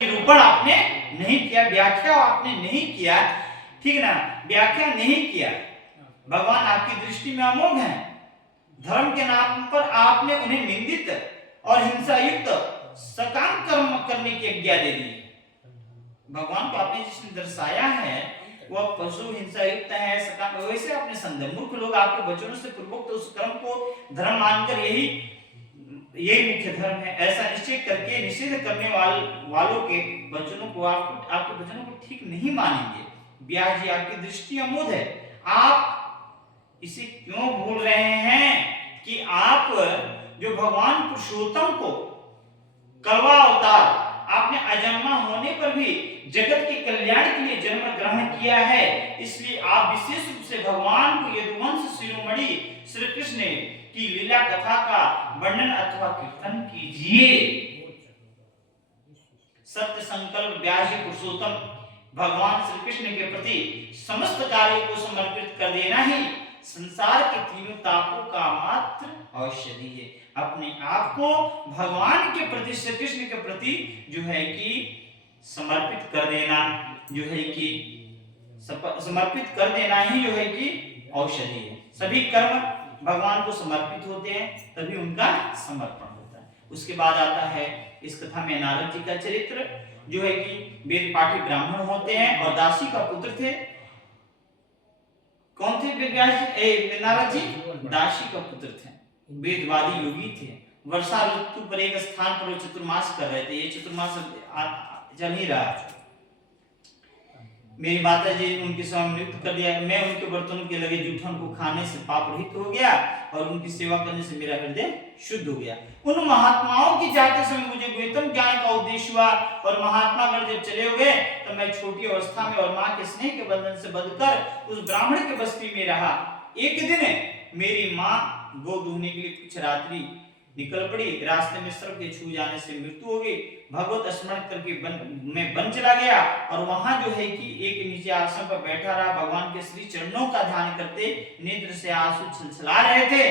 निरूपण आपने नहीं किया, व्याख्या आपने नहीं किया, ठीक ना, व्याख्या नहीं किया। भगवान आपकी दृष्टि में अमोघ हैं। धर्म के नाम पर आपने उन्हें निंदित और हिंसा युक्त सकाम कर्म करने की आज्ञा दे दी। भगवान को आपने जिसने दर्शाया है वह पशु हिंसा युक्त है, सकाम, वैसे आपने संदेह मूर्ख लोग आपके वचनों से पूर्वोक्त उस कर्म को धर्म मानकर यही मुख्य धर्म है ऐसा निश्चय करके निषेध करने वालों के वचनों को आपके वचनों को ठीक नहीं मानेंगे। ब्याह जी आपकी दृष्टि अमोघ है, आप इसे क्यों भूल रहे हैं कि आप जो भगवान पुरुषोत्तम को कड़वा अवतार आपने अजन्मा होने पर भी जगत के कल्याण के लिए जन्म ग्रहण किया है, इसलिए आप विशेष रूप से भगवान को यदुवंश शिरोमणि श्री कृष्ण की लीला कथा का वर्णन अथवा कीर्तन कीजिए। सत्य संकल्प व्यास पुरुषोत्तम भगवान श्री कृष्ण के प्रति समस्त कार्यों को समर्पित कर देना ही संसार के तीनों तापों का मात्र औषधि है। अपने आप को भगवान के प्रति, श्री कृष्ण के प्रति जो है कि समर्पित कर देना, जो है कि समर्पित कर देना ही जो है कि औषधि है। सभी कर्म भगवान को समर्पित होते हैं तभी उनका समर्पण होता है। उसके बाद आता है इस कथा में नारद जी का चरित्र, जो है कि वेद पाठी ब्राह्मण होते हैं और दासी का पुत्र थे। कौन थे नारद जी? दासी का पुत्र थे, वेदवादी योगी थे। वर्षा ऋतु पर एक स्थान पर वो चतुर्मास कर रहे थे। ये चतुर्मास चल ही रहा। मेरी माता जी ने उनके सामने नियुक्त कर दिया, मैं उनके बर्तनों के लगे जूठन को खाने से पाप रहित हो गया और उनकी सेवा करने से मेरा हृदय शुद्ध हो गया। उन महात्माओं की जाते समय मुझे वेतन ज्ञान का उद्देश्य हुआ और महात्मा गण जब चले हुए तो मैं छोटी अवस्था में और माँ के स्नेह के बंधन से बंधकर उस ब्राह्मण के बस्ती में रहा। एक दिन मेरी माँ गो दूहने के लिए कुछ रात्रि निकल पड़ी, रास्ते में सर्प के छू जाने से मृत्यु हो गई। भगवत स्मरण करके मैं वन चला गया और वहां जो है कि एक नीचे आसन पर बैठा रहा, भगवान के श्री चरणों का ध्यान करते नेत्र से आंसू छलछला रहे थे।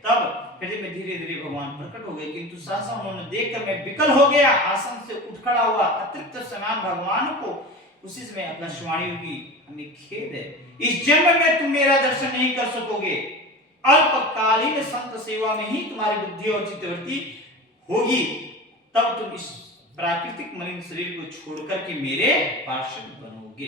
तब हृदय में धीरे धीरे भगवान प्रकट हो गए, किंतु सहसा उन्होंने देखकर मैं विकल हो गया, आसन से उठ खड़ा हुआ। अतृप्त समान भगवान को उसी समय आकाशवाणी हुई, हमें खेद है, इस जन्म में तुम मेरा दर्शन नहीं कर सकोगे। अल्पकालीन संत सेवा में ही तुम्हारी बुद्धि और चित्तवृत्ति होगी, तब तुम इस प्राकृतिक मलिन शरीर को छोड़कर के मेरे पार्षद बनोगे।